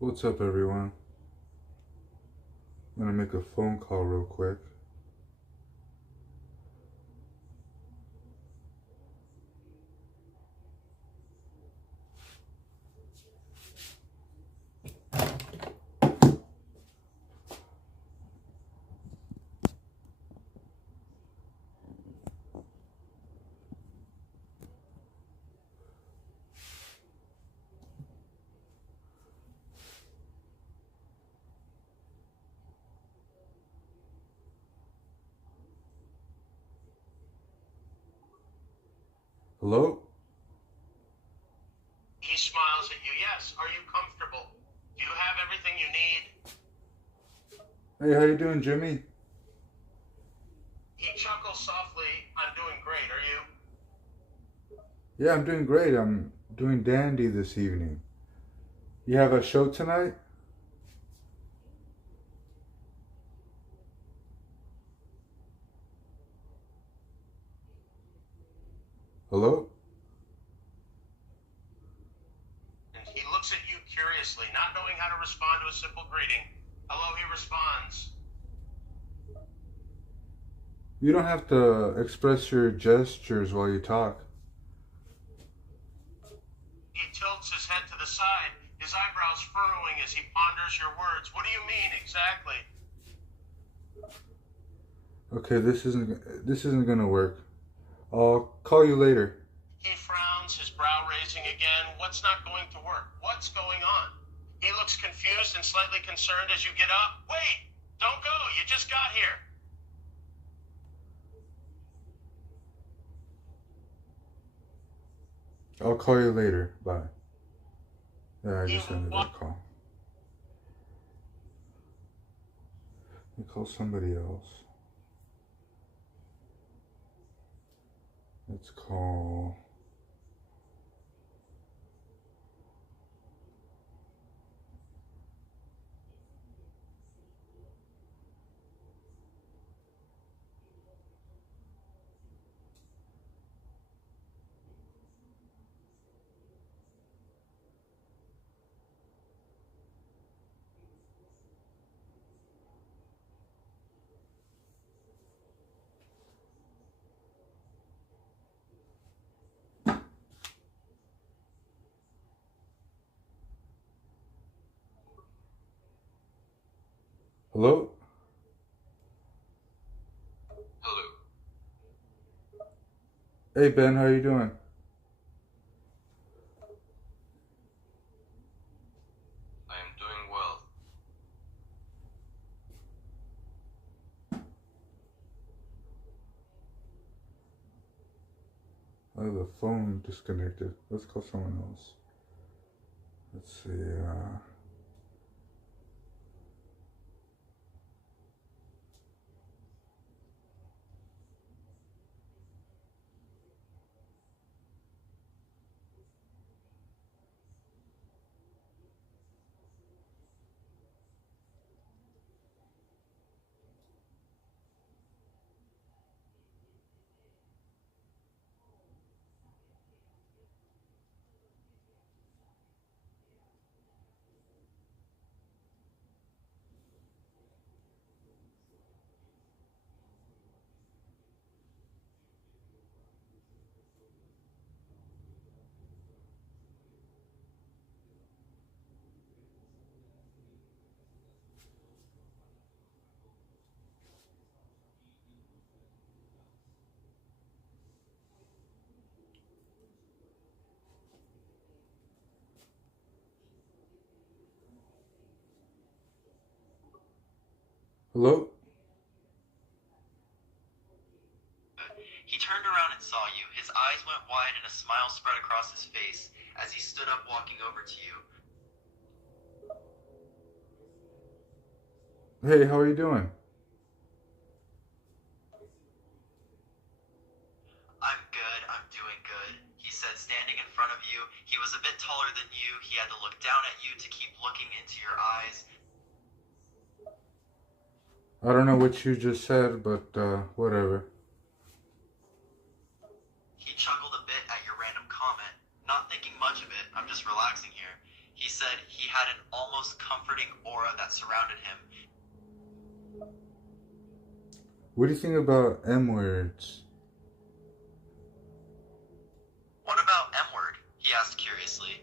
What's up, everyone? I'm gonna make a phone call real quick. Hello? He smiles at you. Yes. Are you comfortable? Do you have everything you need? Hey, how you doing, Jimmy? He chuckles softly. I'm doing great. Are you? Yeah, I'm doing great. I'm doing dandy this evening. You have a show tonight? Hello? And he looks at you curiously, not knowing how to respond to a simple greeting. Hello, he responds. You don't have to express your gestures while you talk. He tilts his head to the side, his eyebrows furrowing as he ponders your words. What do you mean exactly? Okay, this isn't gonna work. I'll call you later. He frowns, his brow raising again. What's not going to work? What's going on? He looks confused and slightly concerned as you get up. Wait! Don't go! You just got here! I'll call you later. Bye. Yeah, I He just ended that call. Let me call somebody else. Let's call... Hello? Hello. Hey, Ben, how you doing? I am doing well. Oh, the phone disconnected. Let's call someone else. Let's see. Hello? He turned around and saw you. His eyes went wide and a smile spread across his face as he stood up walking over to you. Hey, how are you doing? I'm good, I'm doing good, he said, standing in front of you. He was a bit taller than you. He had to look down at you to keep looking into your eyes. I don't know what you just said, but whatever. He chuckled a bit at your random comment. Not thinking much of it, I'm just relaxing here. He said he had an almost comforting aura that surrounded him. What do you think about M words? What about M-word? He asked curiously.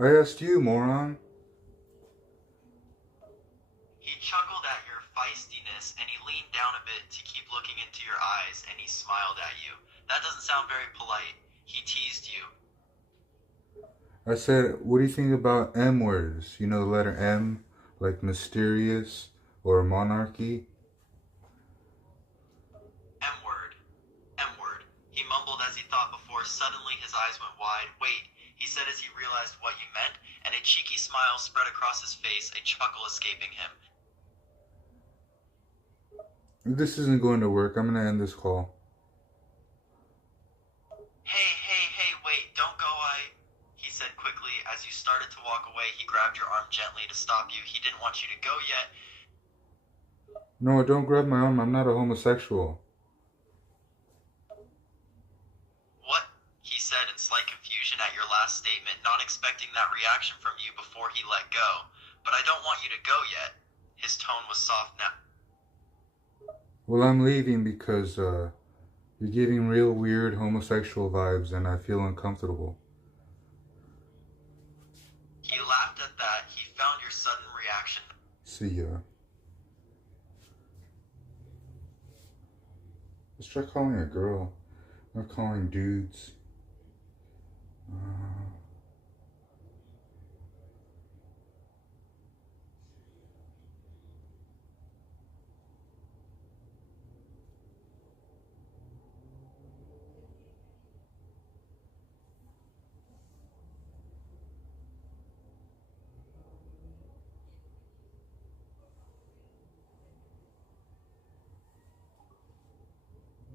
I asked you, moron. He chuckled at your feistiness and he leaned down a bit to keep looking into your eyes and he smiled at you. That doesn't sound very polite. He teased you. I said, what do you think about M words? You know the letter M, like mysterious or monarchy? M-word. M-word. He mumbled as he thought before suddenly his eyes went wide. Wait, he said as he realized what you meant, and a cheeky smile spread across his face, a chuckle escaping him. This isn't going to work. I'm going to end this call. Hey, wait, don't go, he said quickly. As you started to walk away, he grabbed your arm gently to stop you. He didn't want you to go yet. No, don't grab my arm. I'm not a homosexual. What? He said in slight confusion at your last statement, not expecting that reaction from you before he let go. But I don't want you to go yet. His tone was soft now. Well, I'm leaving because you're giving real weird homosexual vibes and I feel uncomfortable. He laughed at that. He found your sudden reaction. See ya. Let's try calling a girl, not calling dudes.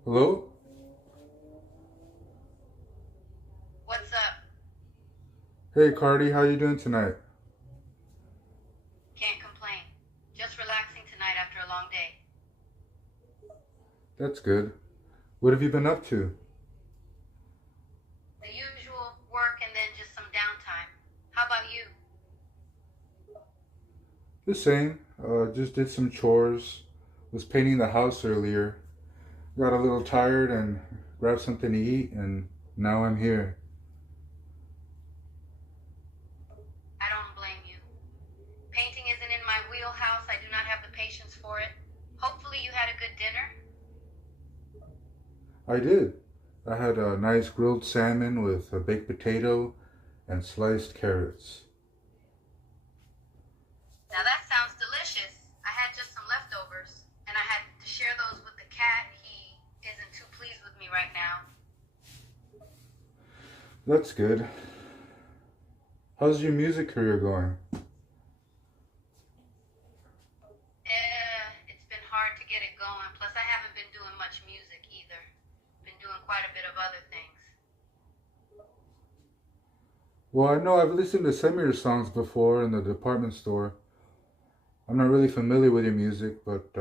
Hello? What's up? Hey Cardi, how you doing tonight? Can't complain. Just relaxing tonight after a long day. That's good. What have you been up to? The usual work and then just some downtime. How about you? The same. Just did some chores. Was painting the house earlier. Got a little tired and grabbed something to eat and now I'm here. I don't blame you. Painting isn't in my wheelhouse. I do not have the patience for it. Hopefully you had a good dinner. I did. I had a nice grilled salmon with a baked potato and sliced carrots. Now that sounds delicious. I had just some leftovers and I had to share those with the cat. He isn't too pleased with me right now. That's good. How's your music career going? It's been hard to get it going. Plus I haven't been doing much music either. Been doing quite a bit of other things. Well, I know I've listened to some of your songs before in the department store. I'm not really familiar with your music, but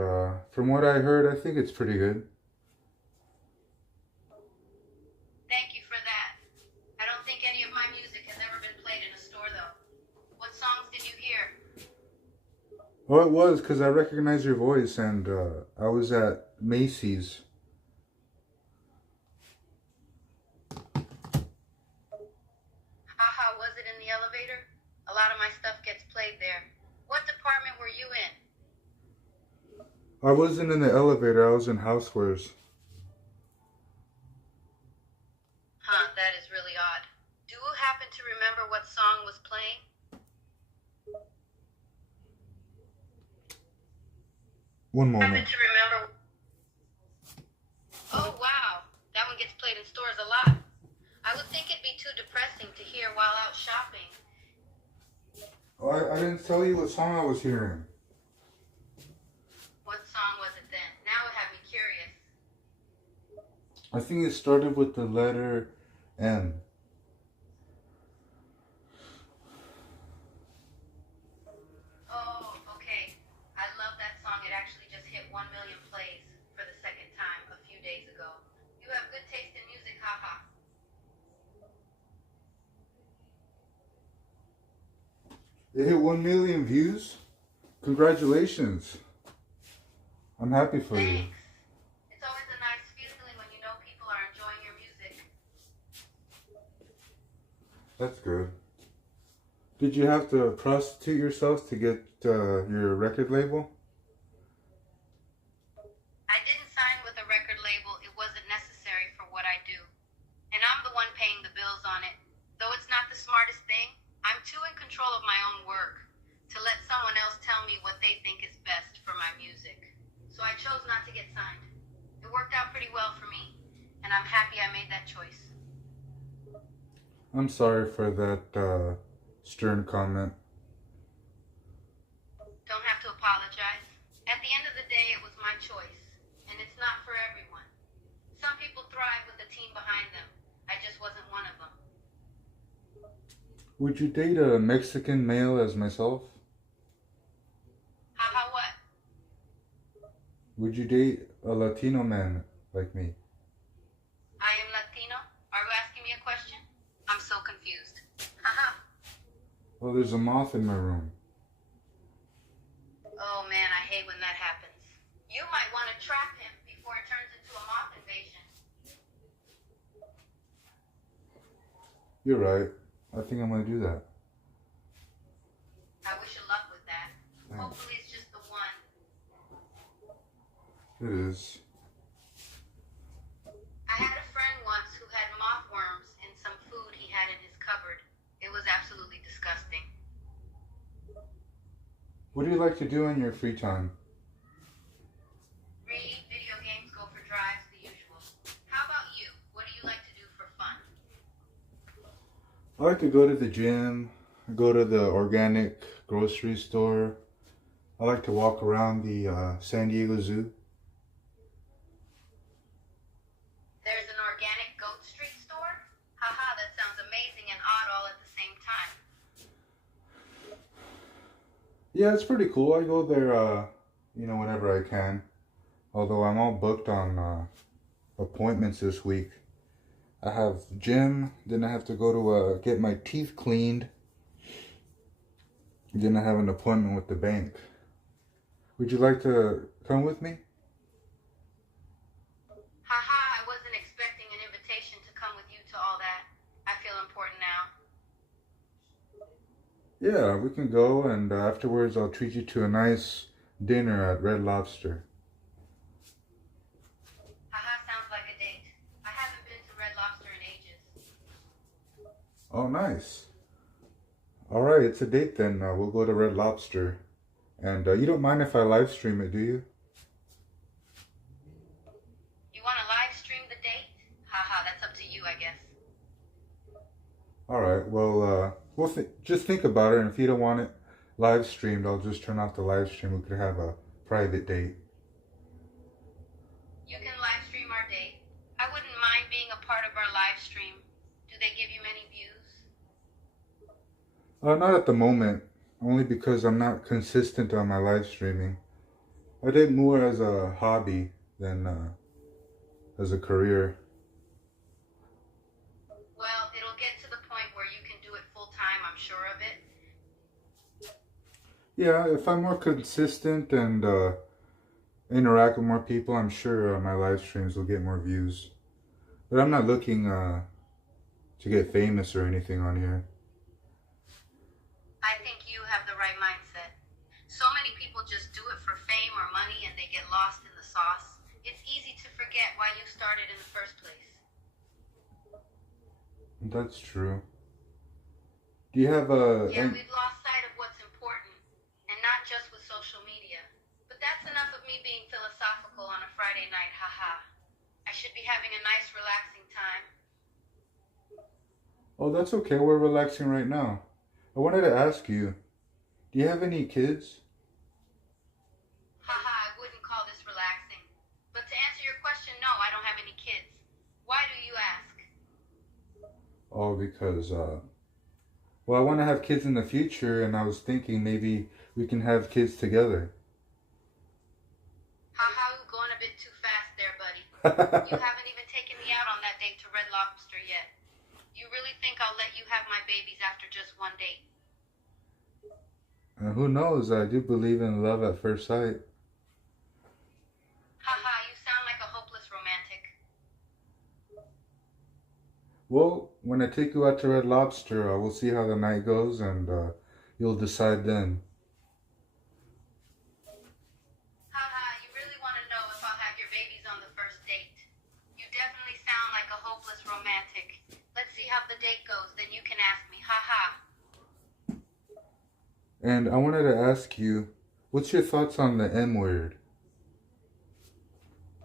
from what I heard, I think it's pretty good. Thank you for that. I don't think any of my music has ever been played in a store, though. What songs did you hear? Oh, it was because I recognized your voice and I was at Macy's. How was it in the elevator? A lot of my stuff gets played there. What department were you in? I wasn't in the elevator, I was in housewares. Huh, that is really odd. Do you happen to remember what song was playing? One Happen moment. to remember? Oh, wow. That one gets played in stores a lot. I would think it'd be too depressing to hear while out shopping. Oh, I didn't tell you what song I was hearing. What song was it then? Now it had me curious. I think it started with the letter M. Oh, okay. I love that song. It actually just hit 1 million plays for the second time a few days ago. You have good taste in music, haha. It hit 1 million views. Congratulations. I'm happy for you. Thanks. It's always a nice feeling when you know people are enjoying your music. That's good. Did you have to prostitute yourself to get your record label? I didn't sign with a record label. It wasn't necessary for what I do. And I'm the one paying the bills on it. Though it's not the smartest thing, I'm too in control of my own work to let someone else tell me what they think is best for my music. So I chose not to get signed. It worked out pretty well for me, and I'm happy I made that choice. I'm sorry for that stern comment. Don't have to apologize. At the end of the day, it was my choice, and it's not for everyone. Some people thrive with a team behind them. I just wasn't one of them. Would you date a Mexican male as myself? How what? Would you date a Latino man like me? I am Latino? Are you asking me a question? I'm so confused. Haha. Well, there's a moth in my room. Oh man, I hate when that happens. You might want to trap him before it turns into a moth invasion. You're right. I think I'm gonna do that. I wish you luck with that. Thanks. Hopefully it's just the one. It is. I had a friend once who had mothworms in some food he had in his cupboard. It was absolutely disgusting. What do you like to do in your free time? Read, video games, go for drives, the usual. How about you? What do you like to do for fun? I like to go to the gym, go to the organic grocery store. I like to walk around the San Diego Zoo. There's an organic goat street store? Haha, that sounds amazing and odd all at the same time. Yeah, it's pretty cool. I go there, whenever I can. Although I'm all booked on appointments this week. I have gym, then I have to go to get my teeth cleaned. Then I have an appointment with the bank. Would you like to come with me? Haha, I wasn't expecting an invitation to come with you to all that. I feel important now. Yeah, we can go, and afterwards I'll treat you to a nice dinner at Red Lobster. Haha, sounds like a date. I haven't been to Red Lobster in ages. Oh, nice. All right, it's a date then. We'll go to Red Lobster. And you don't mind if I live stream it, do you? You want to live stream the date? Haha, that's up to you, I guess. All right, well, just think about it. And if you don't want it live streamed, I'll just turn off the live stream. We could have a private date. You can live stream our date. I wouldn't mind being a part of our live stream. Do they give you many views? Not at the moment, only because I'm not consistent on my live streaming. I did more as a hobby than as a career. Well, it'll get to the point where you can do it full time, I'm sure of it. Yeah, if I'm more consistent and interact with more people, I'm sure my live streams will get more views. But I'm not looking to get famous or anything on here. I think you have the right mindset. So many people just do it for fame or money and they get lost in the sauce. It's easy to forget why you started in the first place. That's true. Do you have a... Yeah, we've lost sight of what's important, and not just with social media. But that's enough of me being philosophical on a Friday night, haha. I should be having a nice, relaxing time. Oh, that's okay. We're relaxing right now. I wanted to ask you, do you have any kids? Haha, I wouldn't call this relaxing. But to answer your question, no, I don't have any kids. Why do you ask? Oh, because, well, I want to have kids in the future, and I was thinking maybe we can have kids together. Haha, going a bit too fast there, buddy. You haven't even taken me out on that date to Red Lobster yet. You really think I'll let you have my babies after just one date? And who knows? I do believe in love at first sight. Haha, you sound like a hopeless romantic. Well, when I take you out to Red Lobster, we'll see how the night goes, and you'll decide then. Haha, you really want to know if I'll have your babies on the first date. You definitely sound like a hopeless romantic. Let's see how the date goes, then you can ask me. Haha. And I wanted to ask you, what's your thoughts on the M word?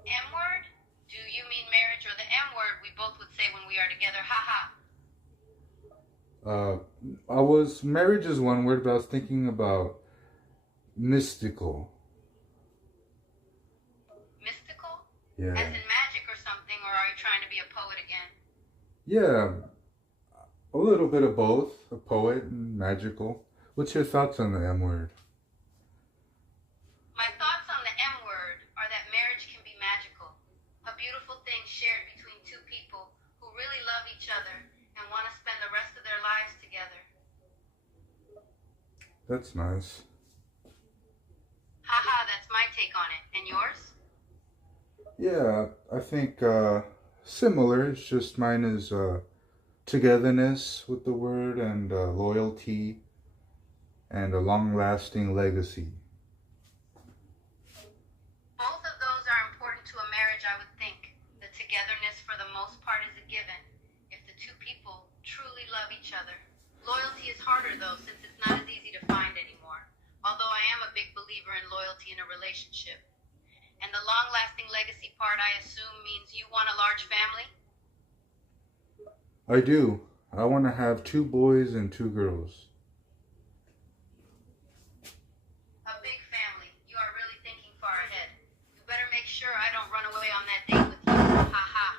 M word? Do you mean marriage or the M word we both would say when we are together? Haha. Marriage is one word, but I was thinking about mystical. Mystical? Yeah. As in magic or something, or are you trying to be a poet again? Yeah, a little bit of both, a poet and magical. What's your thoughts on the M word? My thoughts on the M word are that marriage can be magical. A beautiful thing shared between two people who really love each other and want to spend the rest of their lives together. That's nice. Haha, that's my take on it. And yours? Yeah, I think similar. It's just mine is togetherness with the word, and loyalty, and a long-lasting legacy. Both of those are important to a marriage, I would think. The togetherness, for the most part, is a given if the two people truly love each other. Loyalty is harder, though, since it's not as easy to find anymore. Although I am a big believer in loyalty in a relationship. And the long-lasting legacy part, I assume, means you want a large family? I do. I want to have 2 boys and 2 girls. A big family. You are really thinking far ahead. You better make sure I don't run away on that date with you. Ha ha.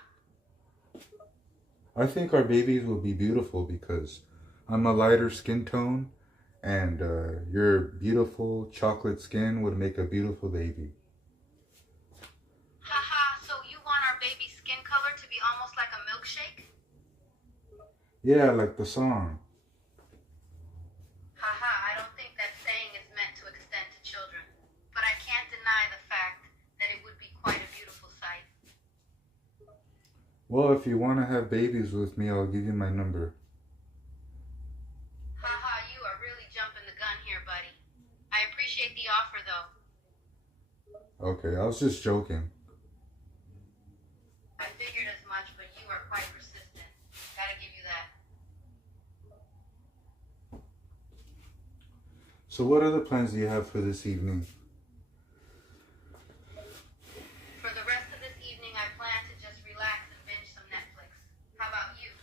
I think our babies will be beautiful because I'm a lighter skin tone, and your beautiful chocolate skin would make a beautiful baby. Haha, so you want our baby's skin color to be almost like a milkshake? Yeah, like the song. Haha, I don't think that saying is meant to extend to children. But I can't deny the fact that it would be quite a beautiful sight. Well, if you want to have babies with me, I'll give you my number. Haha, you are really jumping the gun here, buddy. I appreciate the offer, though. Okay, I was just joking. I figured as much, but you are quite persistent. Gotta give you that. So what other plans do you have for this evening? For the rest of this evening, I plan to just relax and binge some Netflix. How about you?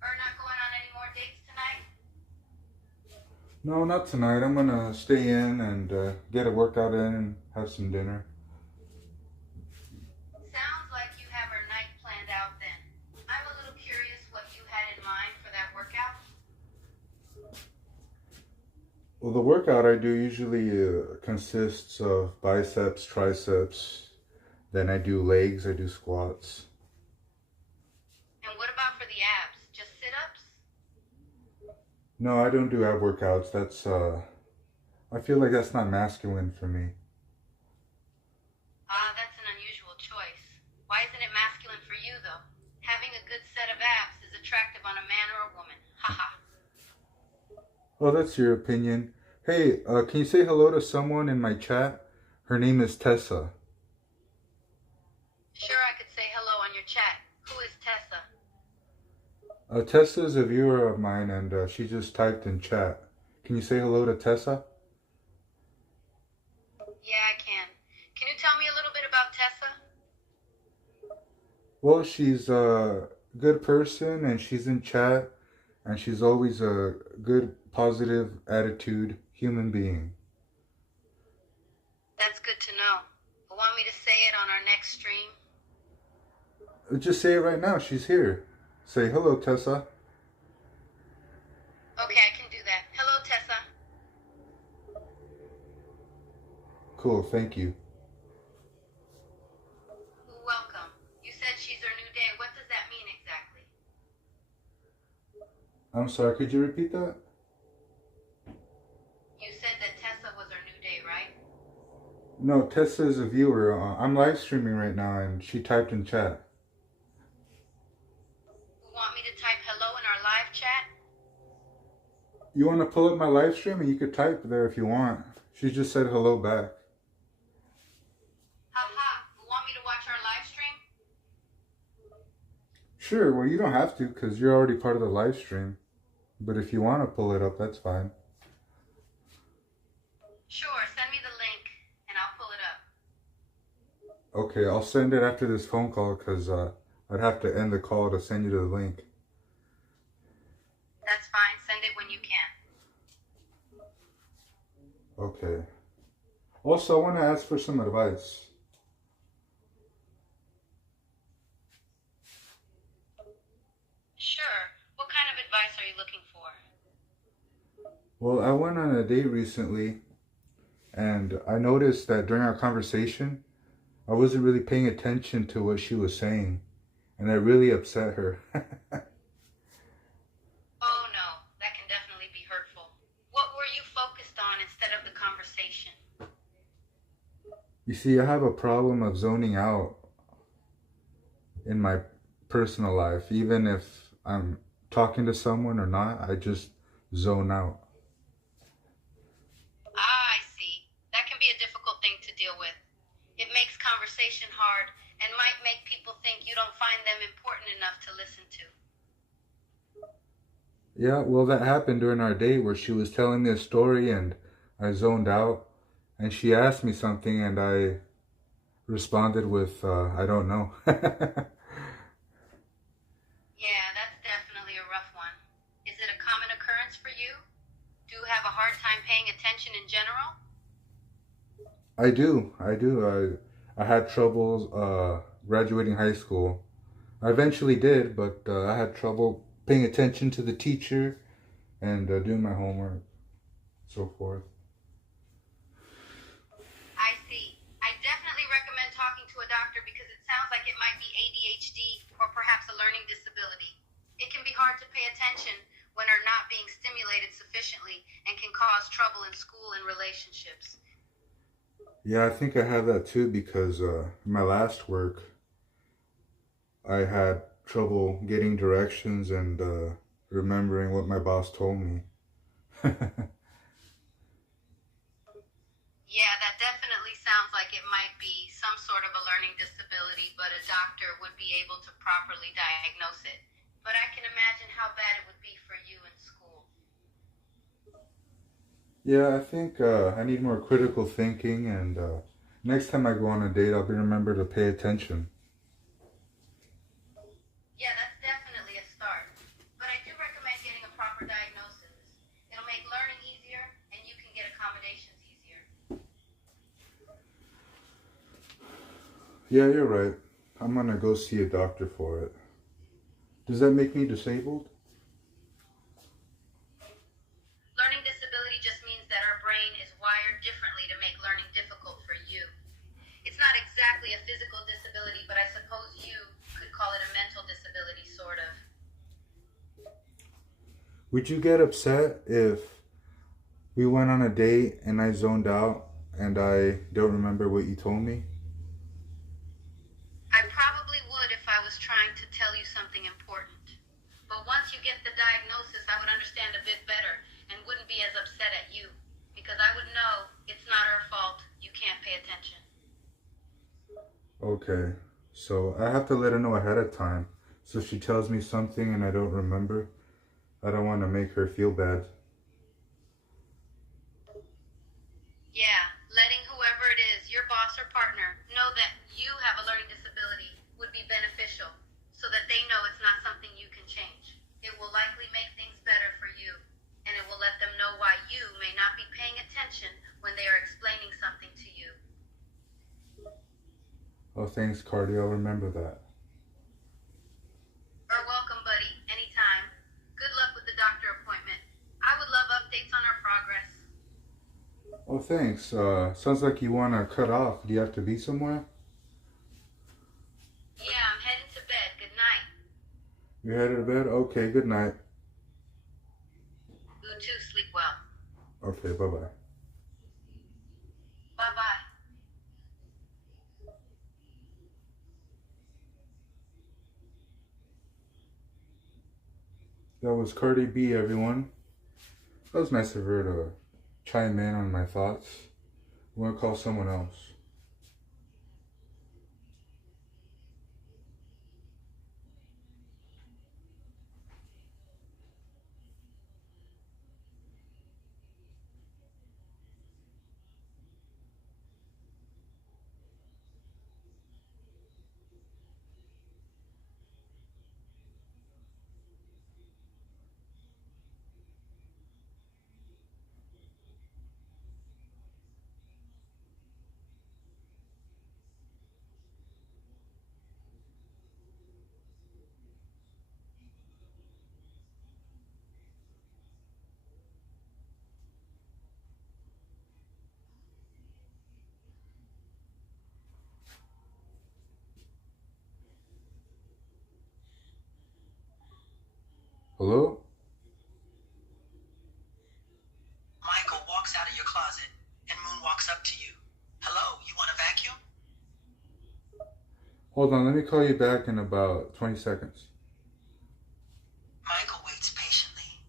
Not going on any more dates tonight? No, not tonight. I'm gonna stay in and get a workout in and have some dinner. Sounds like you have our night planned out then. I'm a little curious what you had in mind for that workout. Well, the workout I do usually consists of biceps, triceps. Then I do legs, I do squats. And what about for the abs? Just sit-ups? No, I don't do ab workouts. That's, I feel like that's not masculine for me. That's an unusual choice. Why isn't it masculine for you, though? Having a good set of abs is attractive on a man or a woman. Haha. Oh, that's your opinion. Hey, can you say hello to someone in my chat? Her name is Tessa. Sure, I could say hello on your chat. Who is Tessa? Tessa is a viewer of mine, and she just typed in chat. Can you say hello to Tessa? Yeah, I can. Can you tell me a little bit about Tessa? Well, she's a good person, and she's in chat, and she's always a good, positive attitude human being. That's good to know. Want me to say it on our next stream? Just say it right now. She's here. Say hello, Tessa. Okay, I can do that. Hello, Tessa. Cool, thank you. Welcome. You said she's our new day. What does that mean exactly? I'm sorry, could you repeat that? You said that No, Tessa is a viewer. I'm live streaming right now, and she typed in chat. You want me to type hello in our live chat? You want to pull up my live stream, and you could type there if you want. She just said hello back. Haha, you want me to watch our live stream? Sure, well, you don't have to because you're already part of the live stream. But if you want to pull it up, that's fine. Sure, send me the link and I'll pull it up. Okay, I'll send it after this phone call because I'd have to end the call to send you the link. That's fine, send it when you can. Okay. Also, I want to ask for some advice. Sure, what kind of advice are you looking for? Well, I went on a date recently, and I noticed that during our conversation, I wasn't really paying attention to what she was saying, and that really upset her. Oh no, that can definitely be hurtful. What were you focused on instead of the conversation? You see, I have a problem of zoning out in my personal life. Even if I'm talking to someone or not, I just zone out. I see. That can be a difficult thing to deal with. It makes conversation hard and might make people think you don't find them important enough to listen to. Yeah, well, that happened during our date where she was telling me a story and I zoned out. And she asked me something and I responded with, I don't know. Yeah, that's definitely a rough one. Is it a common occurrence for you? Do you have a hard time paying attention in general? I do. I had trouble graduating high school. I eventually did, but I had trouble paying attention to the teacher and doing my homework, so forth. I see. I definitely recommend talking to a doctor because it sounds like it might be ADHD or perhaps a learning disability. It can be hard to pay attention when are not being stimulated sufficiently and can cause trouble in school and relationships. Yeah, I think I have that too because in my last work, I had trouble getting directions and remembering what my boss told me. Yeah, that definitely sounds like it might be some sort of a learning disability, but a doctor would be able to properly diagnose it. But I can imagine how bad it would be for you in school. Yeah, I think I need more critical thinking, and next time I go on a date, I'll be remember to pay attention. Yeah, that's definitely a start. But I do recommend getting a proper diagnosis. It'll make learning easier, and you can get accommodations easier. Yeah, you're right. I'm gonna go see a doctor for it. Does that make me disabled? Learning disability just means that our brain is wired differently to make learning difficult for you. It's not exactly a physical disability, but I suppose you could call it a mental disability, sort of. Would you get upset if we went on a date and I zoned out and I don't remember what you told me? I probably would if I was trying to tell you something important. But once you get the diagnosis, I would understand a bit better and wouldn't be as upset at you. Because I would know it's not her fault you can't pay attention. Okay, so I have to let her know ahead of time. So if she tells me something and I don't remember, I don't want to make her feel bad. Yeah, letting whoever it is, your boss or partner, know that you have a learning disability would be beneficial so that they know it's not something you can change. It will likely make things better for you, and it will let them know why you may not be paying attention when they are explaining something to you. Oh, thanks, Cardi. I'll remember that. You're welcome, buddy. Anytime. Good luck with the doctor appointment. I would love updates on our progress. Oh, thanks. Sounds like you want to cut off. Do you have to be somewhere? Yeah, I'm heading to bed. Good night. You're headed to bed? Okay, good night. You too, sleep well. Okay, bye-bye. Bye-bye. That was Cardi B, everyone. That was nice of her to chime in on my thoughts. I'm gonna call someone else. Hello? Michael walks out of your closet, and Moon walks up to you. Hello, you want a vacuum? Hold on, let me call you back in about 20 seconds. Michael waits patiently.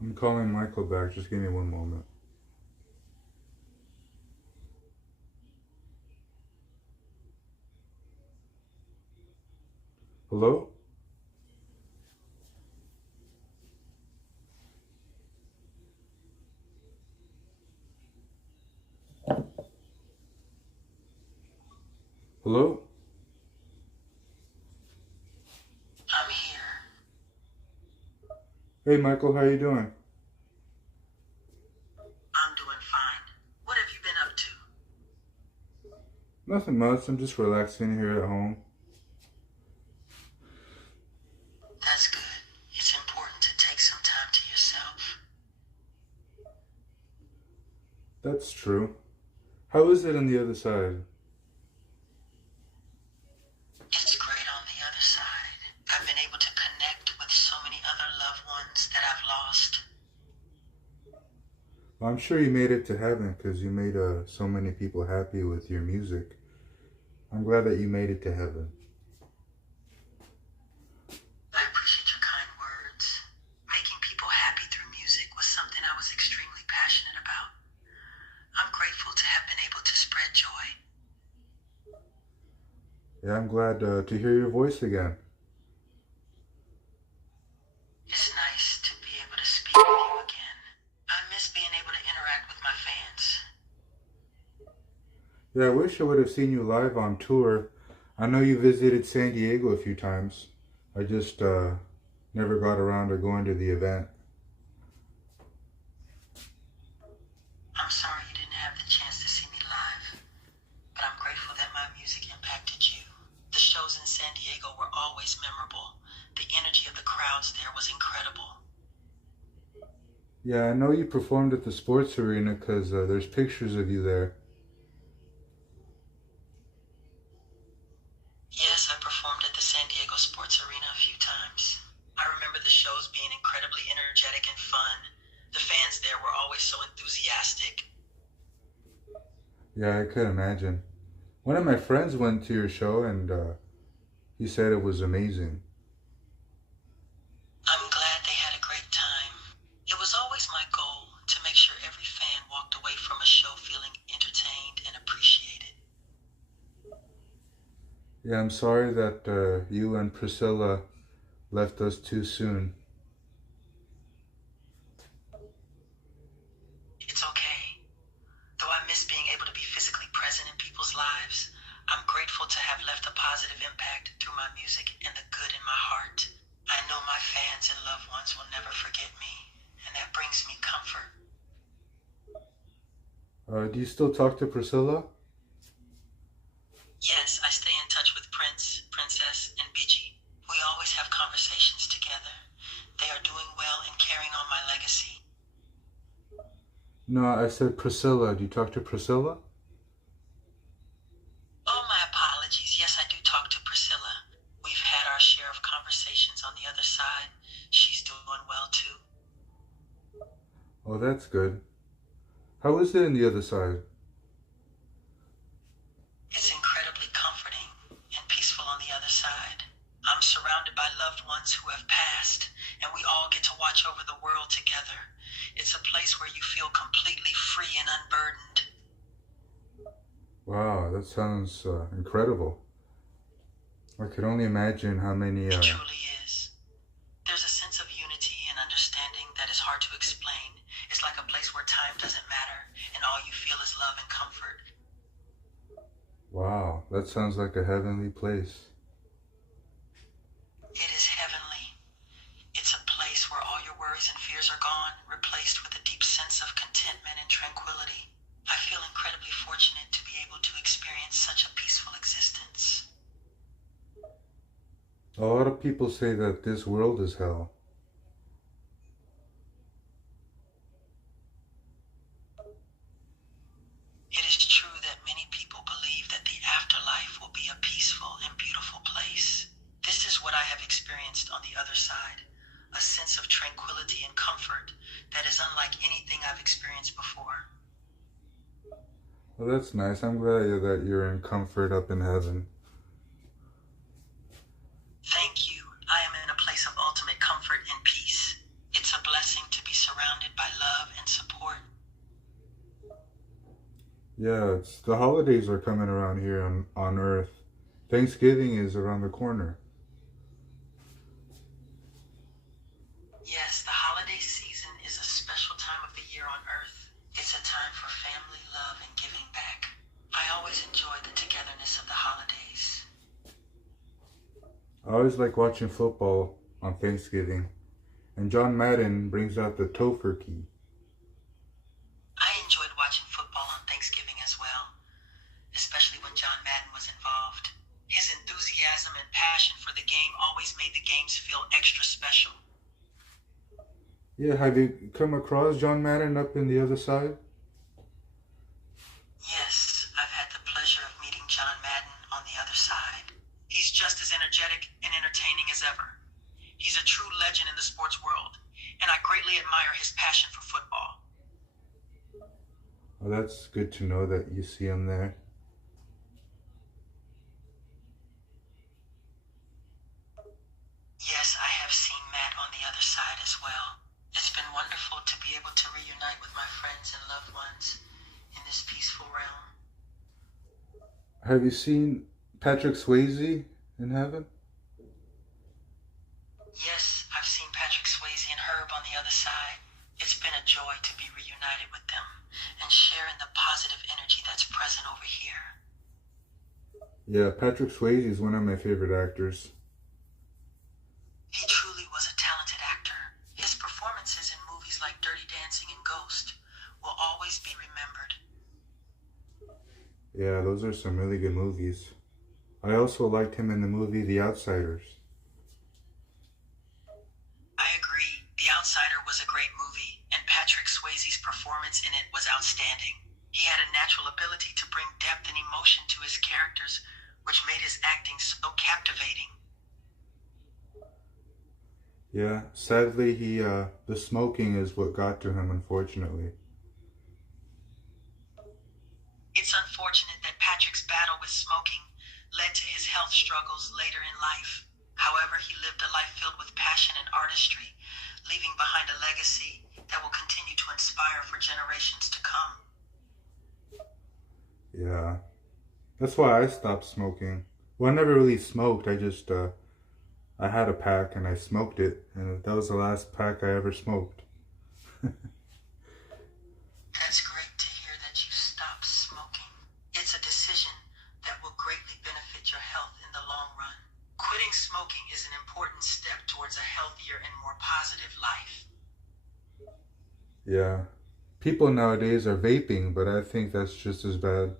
I'm calling Michael back. Just give me one moment. Hello? Hello? I'm here. Hey Michael, how you doing? I'm doing fine. What have you been up to? Nothing much. I'm just relaxing here at home. That's good. It's important to take some time to yourself. That's true. How is it on the other side? It's great on the other side. I've been able to connect with so many other loved ones that I've lost. Well, I'm sure you made it to heaven because you made so many people happy with your music. I'm glad that you made it to heaven. I appreciate your kind words. Making people happy through music was something I was extremely passionate about. I'm grateful to have been able to spread joy. Yeah, I'm glad to hear your voice again. It's nice to be able to speak with you again. I miss being able to interact with my fans. Yeah, I wish I would have seen you live on tour. I know you visited San Diego a few times. I just never got around to going to the event. I'm sorry you didn't have the chance to see me live, but I'm grateful that my music impacted you. The shows in San Diego were always memorable. The energy of the crowds there was incredible. Yeah, I know you performed at the sports arena because there's pictures of you there. Yes, I performed at the San Diego Sports Arena a few times. I remember the shows being incredibly energetic and fun. The fans there were always so enthusiastic. Yeah, I could imagine. One of my friends went to your show and he said it was amazing. I'm glad they had a great time. It was always my goal to make sure every fan walked away from a show feeling entertained and appreciated. Yeah, I'm sorry that you and Priscilla left us too soon. It's okay. Though I miss being able to be physically present in people's lives, I'm grateful to have left a positive impact through my music and the good in my heart. I know my fans and loved ones will never forget me, and that brings me comfort. Do you still talk to Priscilla? Yes, I stay in touch with Prince, Princess, and Biggie. We always have conversations together. They are doing well and carrying on my legacy. No, I said Priscilla. Do you talk to Priscilla? Oh, my apologies. Yes, I do talk to Priscilla. We've had our share of conversations on the other side. She's doing well, too. Oh, that's good. How is it on the other side? It's incredibly comforting and peaceful on the other side. I'm surrounded by loved ones who have passed, and we all get to watch over the world together. It's a place where you feel completely free and unburdened. Wow, that sounds incredible. I could only imagine how many... It truly is. There's a sense of unity and understanding that is hard to explain. It's like a place where time doesn't matter, and all you feel is love and comfort. Wow, that sounds like a heavenly place. It is heavenly. It's a place where all your worries and fears are gone, replaced with a deep sense of contentment and tranquility. I feel incredibly fortunate to be able to experience such a peaceful existence. A lot of people say that this world is hell. It is true that many people believe that the afterlife will be a peaceful and beautiful place. This is what I have experienced on the other side, a sense of tranquility and comfort that is unlike anything I've experienced before. Well, that's nice. I'm glad that you're in comfort up in heaven. Thank you. I am in a place of ultimate comfort and peace. It's a blessing to be surrounded by love and support. Yeah, the holidays are coming around here on Earth. Thanksgiving is around the corner. Yes, the holiday season is a special time of the year on Earth. It's a time for family, love, and giving back. I always enjoy the togetherness of the holidays. I always like watching football on Thanksgiving. And John Madden brings out the tofurkey. I enjoyed watching football on Thanksgiving as well, especially when John Madden was involved. His enthusiasm and passion for the game always made the games feel extra special. Yeah, have you come across John Madden up in the other side? Yes, I've had the pleasure of meeting John Madden on the other side. He's just as energetic and entertaining as ever. He's a true legend in the sports world, and I greatly admire his passion for football. Well, that's good to know that you see him there. Yes, I have seen Matt on the other side as well. It's been wonderful to be able to reunite with my friends and loved ones in this peaceful realm. Have you seen Patrick Swayze in heaven? Yes, I've seen Patrick Swayze and Herb on the other side. It's been a joy to be reunited with them and sharing the positive energy that's present over here. Yeah, Patrick Swayze is one of my favorite actors. He truly was a talented actor. His performances in movies like Dirty Dancing and Ghost will always be remembered. Yeah, those are some really good movies. I also liked him in the movie The Outsiders. I agree. The Outsider was a great movie, and Patrick Swayze's performance in it was outstanding. He had a natural ability to bring depth and emotion to his characters, which made his acting so captivating. Yeah, sadly, the smoking is what got to him, unfortunately. It's unfortunate that Patrick's battle with smoking led to his health struggles later in life. However, he lived a life filled with passion and artistry, leaving behind a legacy that will continue to inspire for generations to come. Yeah, that's why I stopped smoking. Well, I never really smoked. I just, I had a pack and I smoked it, and that was the last pack I ever smoked. That's great to hear that you stopped smoking. It's a decision that will greatly benefit your health in the long run. Quitting smoking is an important step towards a healthier and more positive life. Yeah, people nowadays are vaping, but I think that's just as bad.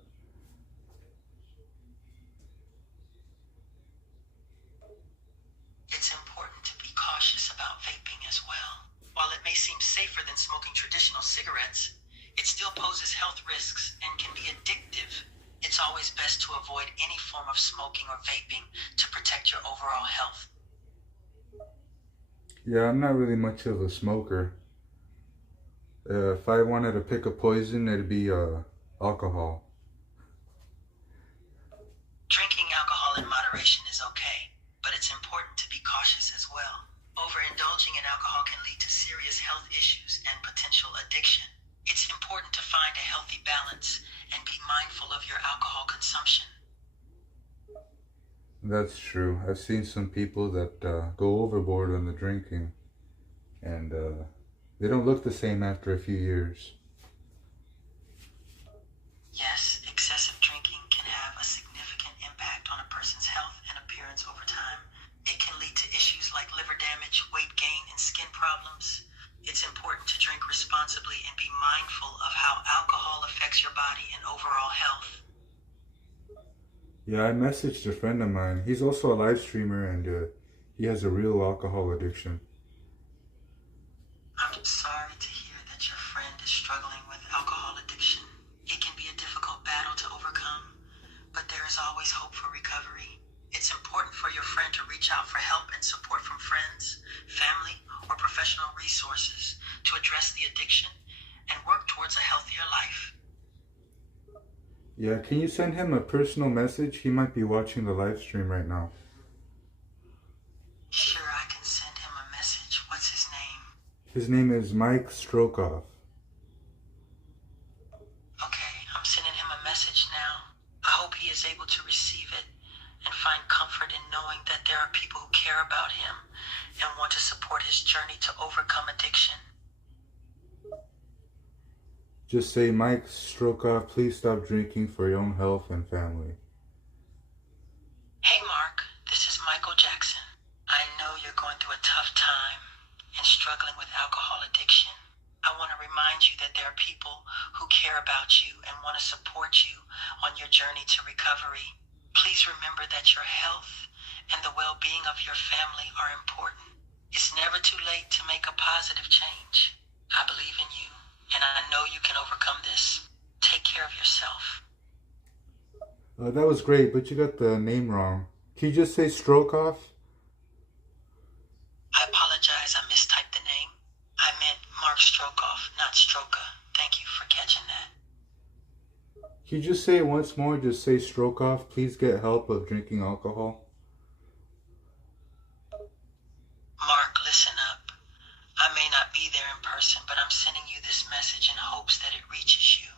It's important to be cautious about vaping as well. While it may seem safer than smoking traditional cigarettes, it still poses health risks and can be addictive. It's always best to avoid any form of smoking or vaping to protect your overall health. Yeah, I'm not really much of a smoker. If I wanted to pick a poison, it'd be alcohol. Drinking alcohol in moderation is okay, but it's important to be cautious as well. Overindulging in alcohol can lead to serious health issues and potential addiction. It's important to find a healthy balance and be mindful of your alcohol consumption. That's true. I've seen some people that go overboard on the drinking, and they don't look the same after a few years. Yes, excessive drinking can have a significant impact on a person's health and appearance over time. It can lead to issues like liver damage, weight gain, and skin problems. It's important to drink responsibly and be mindful of how alcohol affects your body and overall health. Yeah, I messaged a friend of mine. He's also a live streamer, and he has a real alcohol addiction. I'm sorry to hear that your friend is struggling with alcohol addiction. It can be a difficult battle to overcome, but there is always hope for recovery. It's important for your friend to reach out for help and support from friends, family, or professional resources to address the addiction and work towards a healthier life. Yeah, can you send him a personal message? He might be watching the live stream right now. Sure, I can send him a message. What's his name? His name is Mike Strokoff. Okay, I'm sending him a message now. I hope he is able to receive it and find comfort in knowing that there are people who care about him and want to support his journey to overcome addiction. Just say, Mike Strokoff, please stop drinking for your own health and family. Hey Mark, this is Michael Jackson. I know you're going through a tough time and struggling with alcohol addiction. I want to remind you that there are people who care about you and want to support you on your journey to recovery. Please remember that your health and the well-being of your family are important. It's never too late to make a positive change. I believe in you, and I know you can overcome this. Take care of yourself. That was great, but you got the name wrong. Can you just say Strokoff? I apologize, I mistyped the name. I meant Mark Strokoff, not Stroka. Thank you for catching that. Can you just say it once more? Just say Strokoff, please get help of drinking alcohol. Mark, listen up. I may not be there in person, but I'm sending you this message in hopes that it reaches you.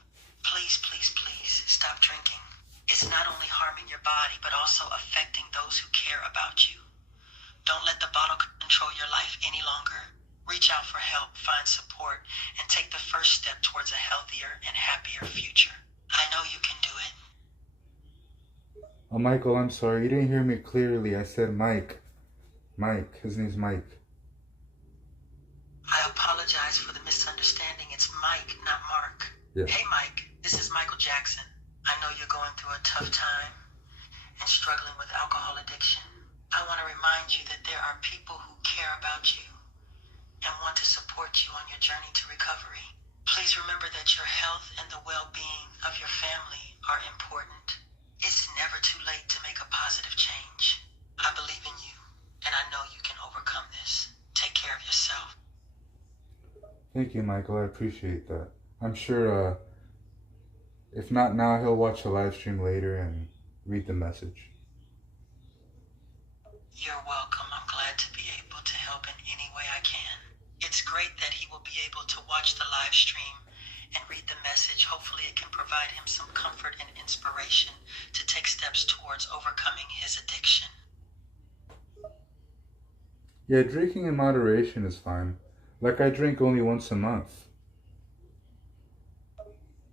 Please, please, please stop drinking. It's not only harming your body, but also affecting those who care about you. Don't let the bottle control your life any longer. Reach out for help, find support, and take the first step towards a healthier and happier future. I know you can do it. Oh, Michael, I'm sorry. You didn't hear me clearly. I said Mike. Mike. His name's Mike. I apologize for the misunderstanding. It's Mike, not Mark. Yeah. Hey, Mike. This is Michael Jackson. I know you're going through a tough time and struggling with alcohol addiction. I want to remind you that there are people who care about you and want to support you on your journey to recovery. Please remember that your health and the well-being of your family are important. It's never too late to make a positive change. I believe in you, and I know you can overcome this. Take care of yourself. Thank you, Michael. I appreciate that. I'm sure, if not now, he'll watch the live stream later and read the message. You're welcome. I'm glad to be able to help in any way I can. It's great that he will be able to watch the live stream and read the message. Hopefully it can provide him some comfort and inspiration to take steps towards overcoming his addiction. Yeah, drinking in moderation is fine. Like, I drink only once a month.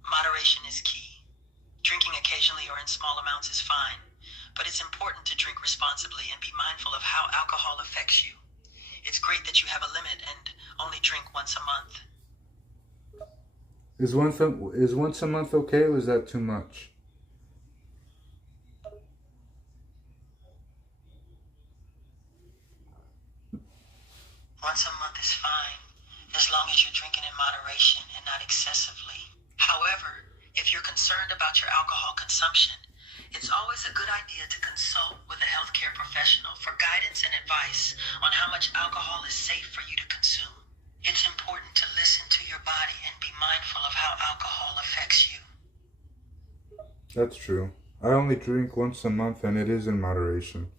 Moderation is key. Drinking occasionally or in small amounts is fine, but it's important to drink responsibly and be mindful of how alcohol affects you. It's great that you have a limit and only drink once a month. Is once a month okay, or is that too much? Once a month is fine, as long as you're drinking in moderation and not excessively. However, if you're concerned about your alcohol consumption, it's always a good idea to consult with a healthcare professional for guidance and advice on how much alcohol is safe for you to consume. It's important to listen to your body and be mindful of how alcohol affects you. That's true. I only drink once a month, and it is in moderation.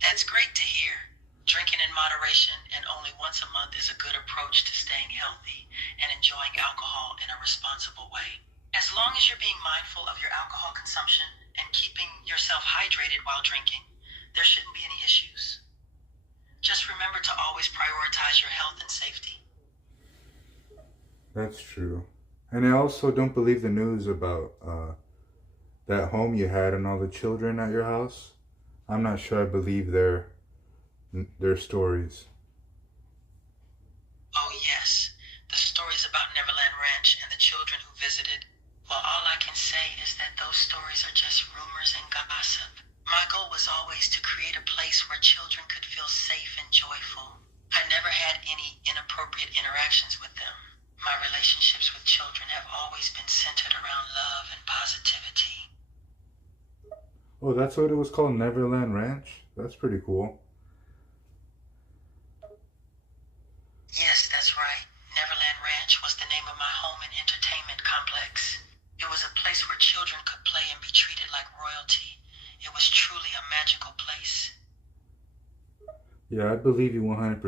That's great to hear. Drinking in moderation and only once a month is a good approach to staying healthy and enjoying alcohol in a responsible way. As long as you're being mindful of your alcohol consumption and keeping yourself hydrated while drinking, there shouldn't be any issues. Just remember to always prioritize your health and safety. That's true. And I also don't believe the news about that home you had and all the children at your house. I'm not sure I believe their stories. Oh yes, the stories about Neverland Ranch and the children who visited. Well, all I can say is that those stories are just rumors and gossip. My goal was always to create a place where children could feel safe and joyful. I never had any inappropriate interactions with them. My relationships with children have always been centered around love and positivity. Oh, that's what it was called, Neverland Ranch? That's pretty cool. Yes, that's right. Neverland Ranch was the name of my home and entertainment complex. It was a place where children could play and be treated like royalty. It was truly a magical place. Yeah, I believe you 100%.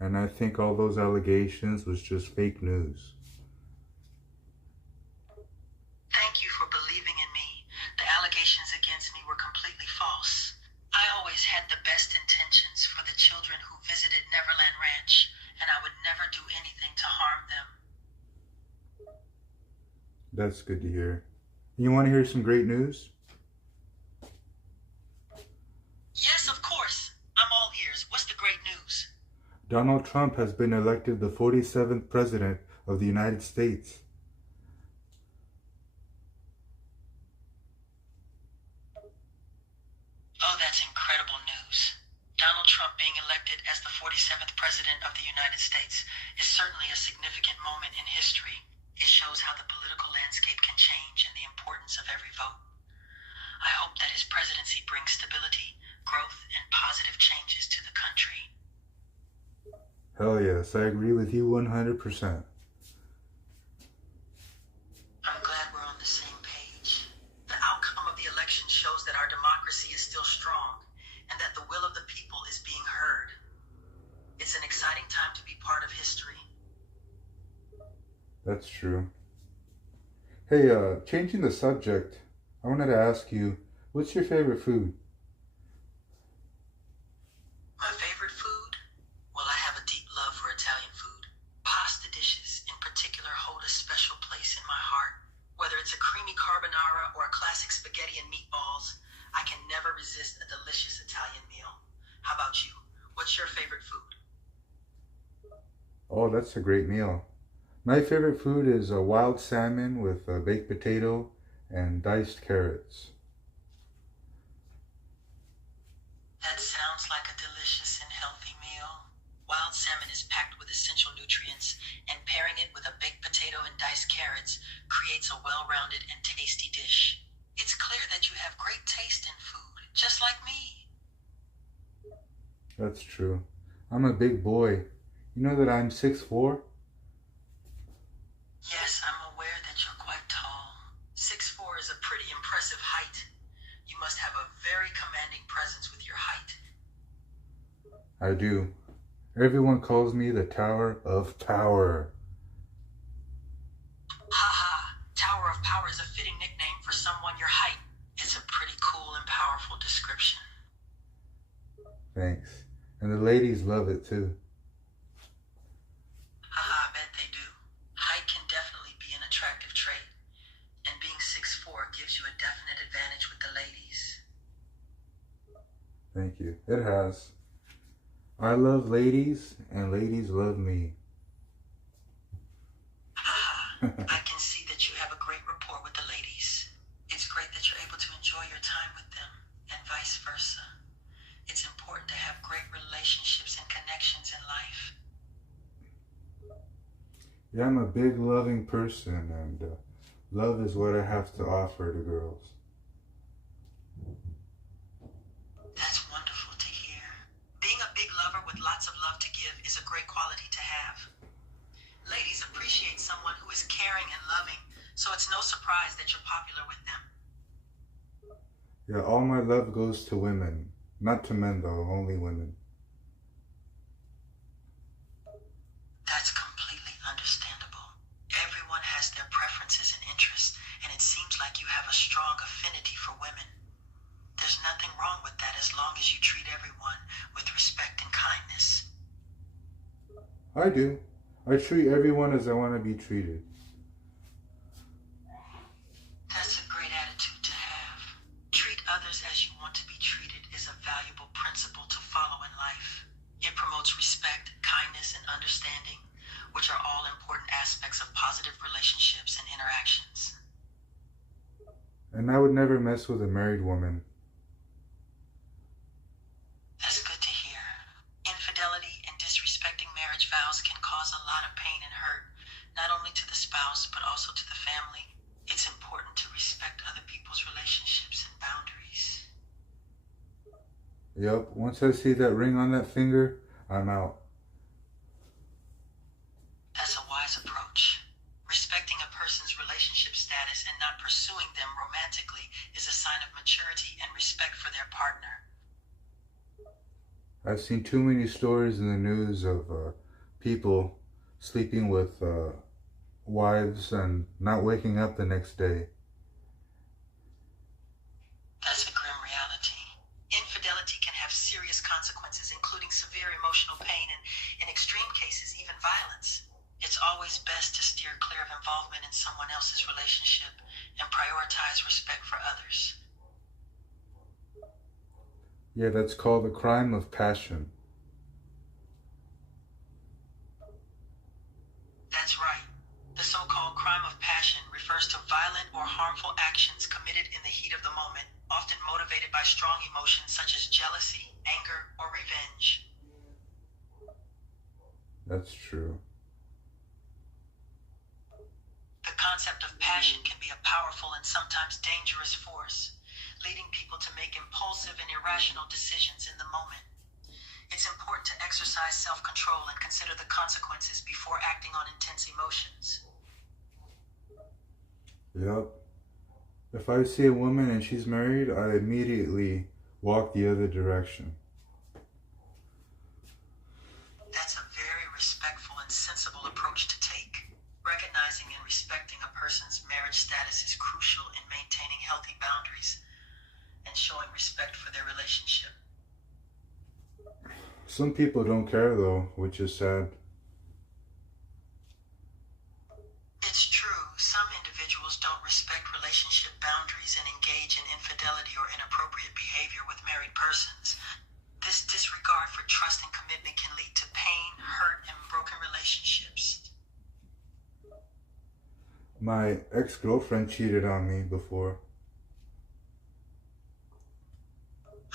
And I think all those allegations was just fake news. Thank you for believing in me. The allegations against me were completely false. I always had the best intentions for the children who visited Neverland Ranch, and I would never do anything to harm them. That's good to hear. You want to hear some great news? Yes, of course. I'm all ears. What's the great news? Donald Trump has been elected the 47th President of the United States. Oh, that's incredible news. Donald Trump being elected as the 47th President of the United States is certainly a significant moment in history. It shows how the political landscape can change and the importance of every vote. I hope that his presidency brings stability, growth, and positive changes to the country. Hell yes, I agree with you 100%. I'm glad we're on the same page. The outcome of the election shows that our democracy is still strong and that the will of the people is being heard. It's an exciting time to be part of history. That's true. Hey, changing the subject, I wanted to ask you, what's your favorite food? My favorite food? Well, I have a deep love for Italian food. Pasta dishes, in particular, hold a special place in my heart. Whether it's a creamy carbonara or a classic spaghetti and meatballs, I can never resist a delicious Italian meal. How about you? What's your favorite food? Oh, that's a great meal. My favorite food is a wild salmon with a baked potato and diced carrots. That sounds like a delicious and healthy meal. Wild salmon is packed with essential nutrients, and pairing it with a baked potato and diced carrots creates a well-rounded and tasty dish. It's clear that you have great taste in food, just like me. That's true. I'm a big boy. You know that I'm 6'4"? Yes, I'm aware that you're quite tall. 6'4" is a pretty impressive height. You must have a very commanding presence with your height. I do. Everyone calls me the Tower of Power. Haha, Tower of Power is a fitting nickname for someone your height. It's a pretty cool and powerful description. Thanks. And the ladies love it too. Haha, I bet they do. Height can definitely be an attractive trait, and being 6'4" gives you a definite advantage with the ladies. Thank you. It has. I love ladies, and ladies love me. I can see that you have a great rapport with the ladies. It's great that you're able to enjoy your time with them, and vice versa. It's important to have great relationships and connections in life. Yeah, I'm a big loving person, and love is what I have to offer to girls. That's wonderful to hear. Being a big lover with lots of love to give is a great quality to have. Ladies appreciate someone who is caring and loving, so it's no surprise that you're popular with them. Yeah, all my love goes to women. Not to men, though, only women. That's completely understandable. Everyone has their preferences and interests, and it seems like you have a strong affinity for women. There's nothing wrong with that as long as you treat everyone with respect and kindness. I do. I treat everyone as I want to be treated. That's a great attitude to have. Treat others as you want to be treated is a valuable principle to follow in life. It promotes respect, kindness, and understanding, which are all important aspects of positive relationships and interactions. And I would never mess with a married woman. That's good to hear. Infidelity and disrespecting marriage vows can cause a lot of pain and hurt, not only to the spouse, but also to the family. It's important to respect other people's relationships and boundaries. Yup, once I see that ring on that finger, I'm out. That's a wise approach. Respecting a person's relationship status and not pursuing them romantically is a sign of maturity and respect for their partner. I've seen too many stories in the news of people sleeping with wives and not waking up the next day. That's a grim reality. Infidelity can have serious consequences, including severe emotional pain and, in extreme cases, even violence. It's always best to steer clear of involvement in someone else's relationship and prioritize respect for others. Yeah, that's called the crime of passion. That's right. The so-called crime of passion refers to violent or harmful actions committed in the heat of the moment, often motivated by strong emotions such as jealousy, anger, or revenge. That's true. The concept of passion can be a powerful and sometimes dangerous force, leading people to make impulsive and irrational decisions in the moment. It's important to exercise self-control and consider the consequences before acting on intense emotions. Yup. If I see a woman and she's married, I immediately walk the other direction. That's a very respectful and sensible approach to take. Recognizing and respecting a person's marriage status is crucial in maintaining healthy boundaries and showing respect for their relationship. Some people don't care though, which is sad. It's true, some individuals don't respect relationship boundaries and engage in infidelity or inappropriate behavior with married persons. This disregard for trust and commitment can lead to pain, hurt, and broken relationships. My ex-girlfriend cheated on me before.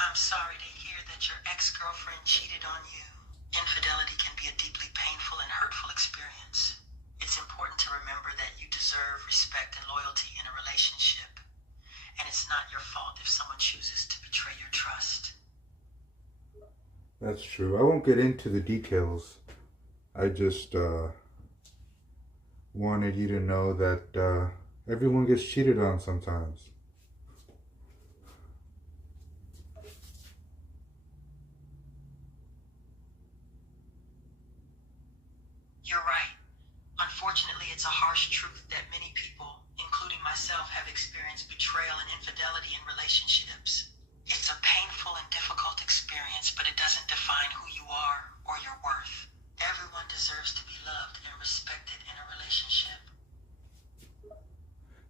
I'm sorry to hear that your ex-girlfriend cheated on you. Infidelity can be a deeply painful and hurtful experience. It's important to remember that you deserve respect and loyalty in a relationship, and it's not your fault if someone chooses to betray your trust. That's true. I won't get into the details. I just wanted you to know that everyone gets cheated on sometimes. You're right. Unfortunately, it's a harsh truth that many people, including myself, have experienced betrayal and infidelity in relationships. It's a painful and difficult experience, but it doesn't define who you are or your worth. Everyone deserves to be loved and respected in a relationship.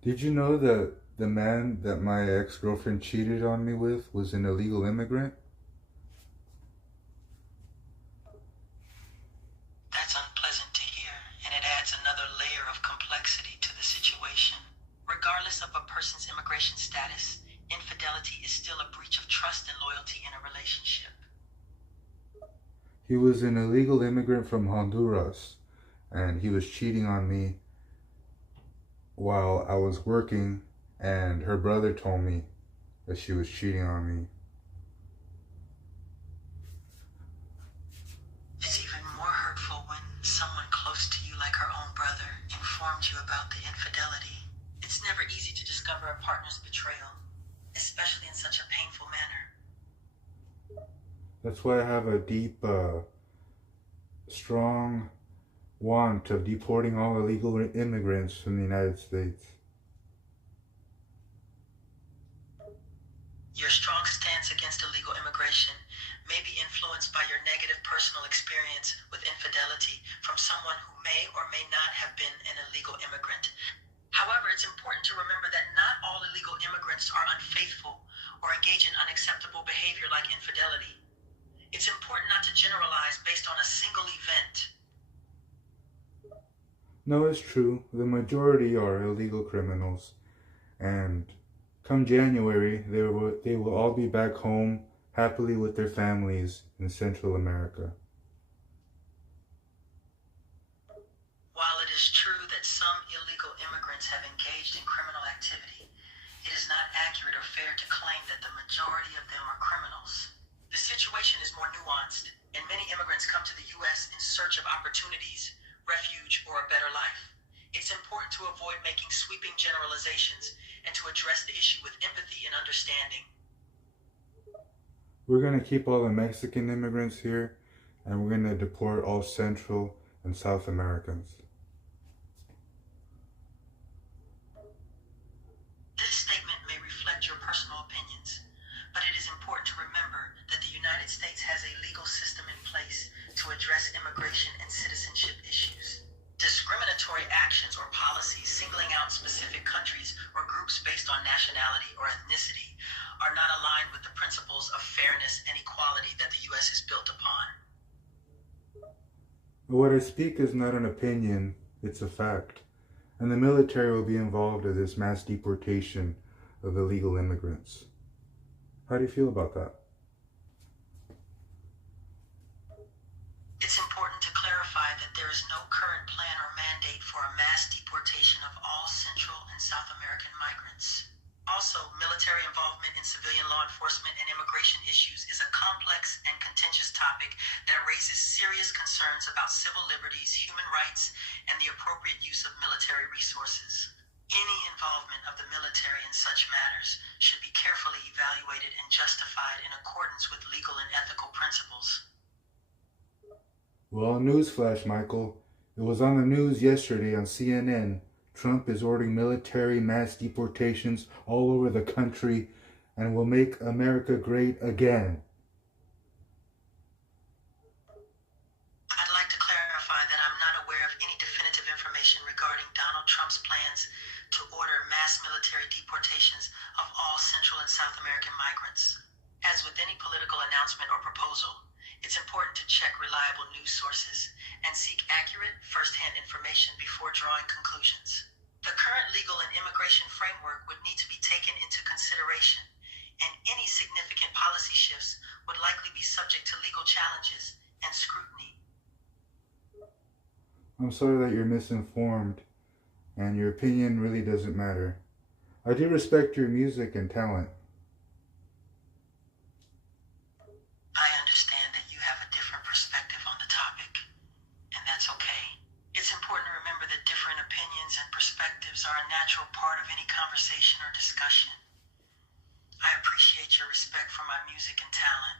Did you know that the man that my ex-girlfriend cheated on me with was an illegal immigrant? That's unpleasant to hear, and it adds another layer of complexity Regardless of a person's immigration status, infidelity is still a breach of trust and loyalty in a relationship. He was an illegal immigrant from Honduras, and he was cheating on me while I was working, and her brother told me that she was cheating on me. It's even more hurtful when someone close to you, like her own brother, informed you about the infidelity. It's never easy to discover a partner's betrayal, especially in such a painful manner. That's why I have a deep, strong want of deporting all illegal immigrants from the United States. Your strong stance against illegal immigration may be influenced by your negative personal experience with infidelity from someone who may or may not have been an illegal immigrant. However, it's important to remember that not all illegal immigrants are unfaithful or engage in unacceptable behavior like infidelity. It's important not to generalize based on a single event. No, it's true. The majority are illegal criminals, and come January, they will all be back home happily with their families in Central America. While it is true that some illegal immigrants have engaged in criminal activity, it is not accurate or fair to claim that the majority of them are criminals. The situation is more nuanced, and many immigrants come to the U.S. in search of opportunities, refuge, or a better life. It's important to avoid making sweeping generalizations and to address the issue with empathy and understanding. We're going to keep all the Mexican immigrants here, and we're going to deport all Central and South Americans. This statement may reflect your personal opinions, but it is important to remember that the United States has a legal system in place to address immigration and citizenship issues. Discriminatory actions or policies singling out specific countries or groups based on nationality or ethnicity are not aligned with the principles of fairness and equality that the U.S. is built upon. What I speak is not an opinion, it's a fact. And the military will be involved in this mass deportation of illegal immigrants. How do you feel about that? It's important to clarify that there is no current plan or mandate for a mass deportation of all Central and South American migrants. Also, military involvement in civilian law enforcement and immigration issues is a complex and contentious topic that raises serious concerns about civil liberties, human rights, and the appropriate use of military resources. Any involvement of the military in such matters should be carefully evaluated and justified in accordance with legal and ethical principles. Well, newsflash, Michael. It was on the news yesterday on CNN. Trump is ordering military mass deportations all over the country and will make America great again. I'd like to clarify that I'm not aware of any definitive information regarding Donald Trump's plans to order mass military deportations of all Central and South American migrants. As with any political announcement or proposal, it's important to check reliable news sources and seek accurate, first-hand information before drawing conclusions. The current legal and immigration framework would need to be taken into consideration, and any significant policy shifts would likely be subject to legal challenges and scrutiny. I'm sorry that you're misinformed, and your opinion really doesn't matter. I do respect your music and talent. I understand that you have a different perspective on the topic, and that's okay. It's important to remember that different opinions and perspectives are a natural part of any conversation or discussion. I appreciate your respect for my music and talent.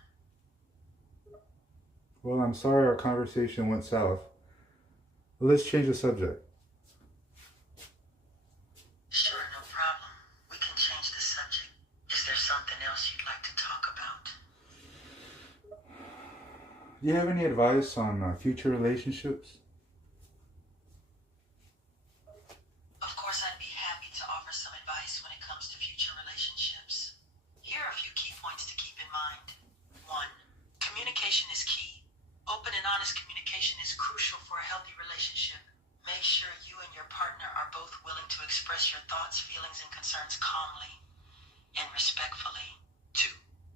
Well, I'm sorry our conversation went south. Let's change the subject. Sure, no problem. We can change the subject. Is there something else you'd like to talk about? Do you have any advice on future relationships? Of course, I'd be happy to offer some advice when it comes to future relationships. Here are a few key points to keep in mind. 1. Communication is key. Open and honest communication is crucial for a healthy relationship. Make sure you and your partner are both willing to express your thoughts, feelings, and concerns calmly and respectfully. 2.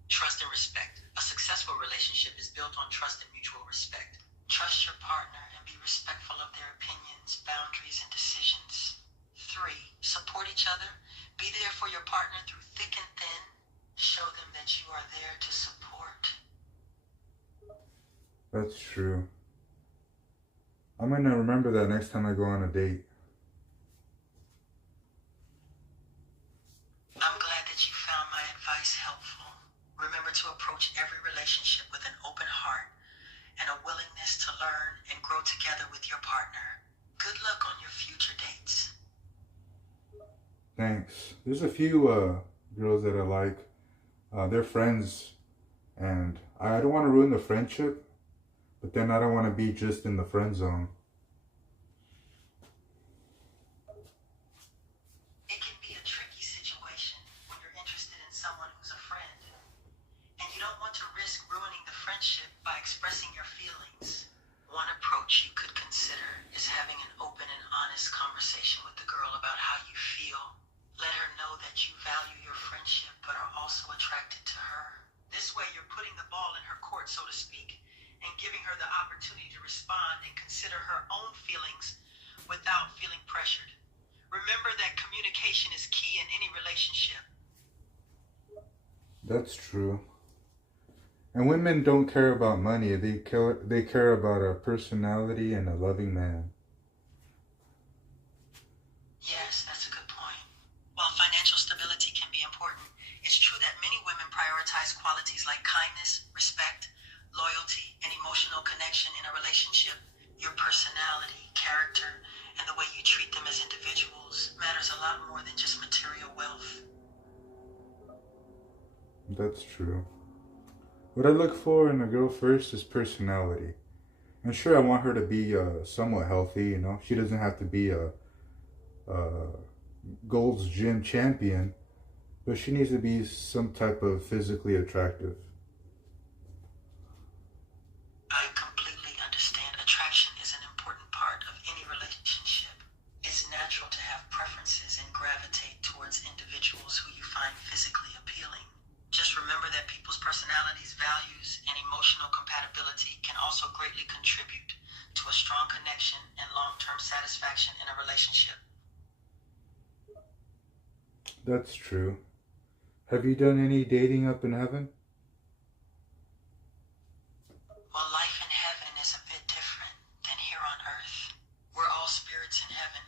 Trust and respect. A successful relationship is built on trust and mutual respect. Trust your partner and be respectful of their opinions, boundaries, and decisions. 3. Support each other. Be there for your partner through thick and thin. Show them that you are there to support. That's true. I'm gonna remember that next time I go on a date. I'm glad that you found my advice helpful. Remember to approach every relationship with an open heart and a willingness to learn and grow together with your partner. Good luck on your future dates. Thanks. There's a few girls that I like. They're friends, and I don't want to ruin the friendship, but then I don't want to be just in the friend zone. It can be a tricky situation when you're interested in someone who's a friend, and you don't want to risk ruining the friendship by expressing your feelings. One approach you could consider is having an open and honest conversation with the girl about how you feel. Let her know that you value your friendship but are also attracted to her. This way you're putting the ball in her court, so to speak, and giving her the opportunity to respond and consider her own feelings without feeling pressured. Remember that communication is key in any relationship. That's true. And women don't care about money. They care about a personality and a loving man. Yes, that's a good point. While financial stability can be important, it's true that many women prioritize qualities like kindness, respect, loyalty, and emotional connection in a relationship. Your personality, character, and the way you treat them as individuals matters a lot more than just material wealth. That's true. What I look for in a girl first is personality. And sure, I want her to be somewhat healthy, you know. She doesn't have to be a Gold's Gym champion, but she needs to be some type of physically attractive. I completely understand. Attraction is an important part of any relationship. It's natural to have preferences and gravitate towards individuals who you find physically appealing. Just remember that people's personalities, values, and emotional compatibility can also greatly contribute to a strong connection and long-term satisfaction in a relationship. That's true. Have you done any dating up in heaven? Well, life in heaven is a bit different than here on earth. We're all spirits in heaven,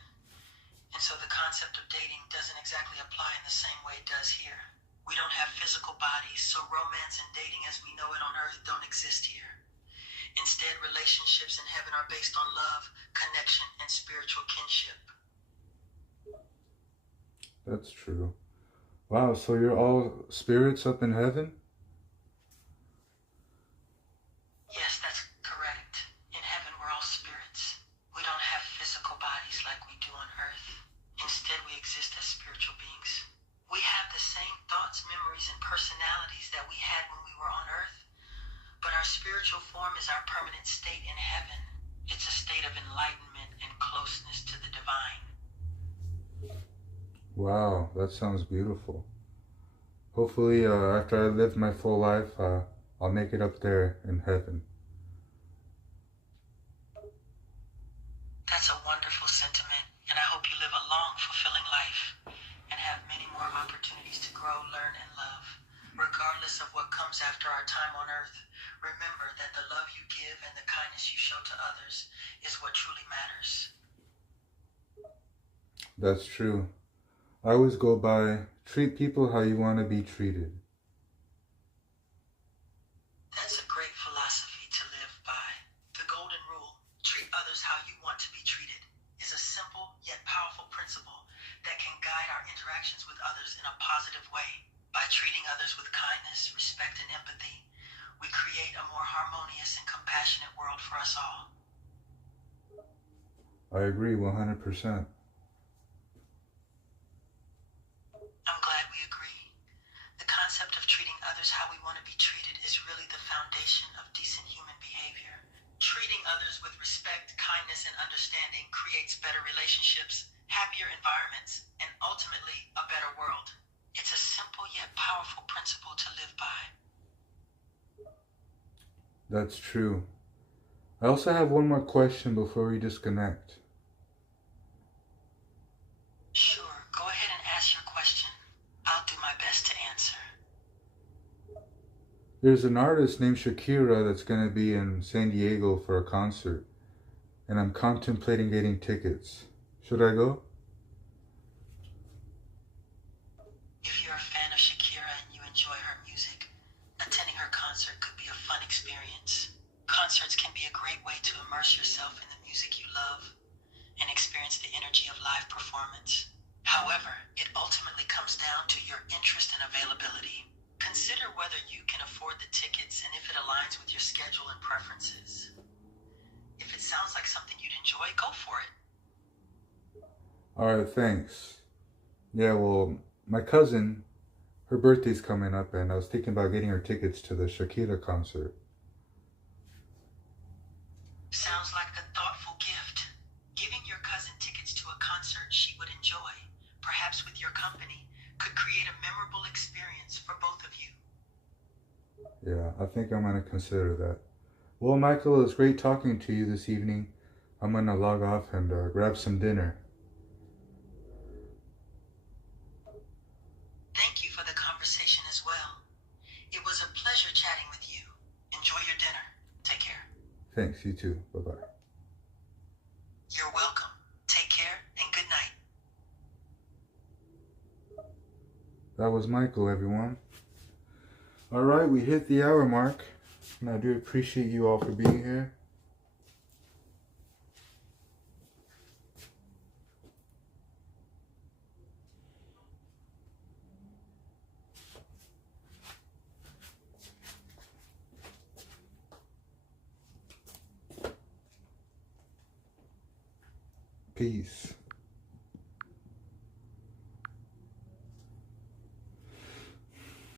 and so the concept of dating doesn't exactly apply in the same way it does here. We don't have physical bodies, so romance and dating as we know it on earth don't exist here. Instead, relationships in heaven are based on love, connection, and spiritual kinship. That's true. Wow, so you're all spirits up in heaven? Yes, that's correct. In heaven, we're all spirits. We don't have physical bodies like we do on earth. Instead, we exist as spiritual beings. We have the same thoughts, memories, and personalities that we had when we were on earth, but our spiritual form is our permanent state in heaven. It's a state of enlightenment and closeness to the divine. Wow, that sounds beautiful. Hopefully, after I live my full life, I'll make it up there in heaven. That's a wonderful sentiment, and I hope you live a long, fulfilling life and have many more opportunities to grow, learn, and love. Regardless of what comes after our time on earth, remember that the love you give and the kindness you show to others is what truly matters. That's true. I always go by, treat people how you want to be treated. That's a great philosophy to live by. The golden rule, treat others how you want to be treated, is a simple yet powerful principle that can guide our interactions with others in a positive way. By treating others with kindness, respect, and empathy, we create a more harmonious and compassionate world for us all. I agree 100%. I'm glad we agree. The concept of treating others how we want to be treated is really the foundation of decent human behavior. Treating others with respect, kindness, and understanding creates better relationships happier environments, and ultimately a better world. It's a simple yet powerful principle to live by. That's true. I also have one more question before we disconnect. Sure, go ahead and ask your question. I'll do my best to answer. There's an artist named Shakira that's going to be in San Diego for a concert, and I'm contemplating getting tickets. Should I go? If you're a fan of Shakira and you enjoy her music, attending her concert could be a fun experience. Concerts can be a great way to immerse yourself in the music you love and experience the energy of live performance. However, it ultimately comes down to your interest and availability. Consider whether you can afford the tickets and if it aligns with your schedule and preferences. If it sounds like something you'd enjoy, go for it. Alright, thanks. Yeah, well, my cousin, her birthday's coming up, and I was thinking about getting her tickets to the Shakira concert. Sounds like a thoughtful gift. Giving your cousin tickets to a concert she would enjoy, perhaps with your company, could create a memorable experience for both of you. Yeah, I think I'm going to consider that. Well, Michael, it was great talking to you this evening. I'm going to log off and grab some dinner. Thank you for the conversation as well. It was a pleasure chatting with you. Enjoy your dinner. Take care. Thanks, you too. Bye-bye. You're welcome. Take care and good night. That was Michael, everyone. Alright, we hit the hour mark, and I do appreciate you all for being here. Peace.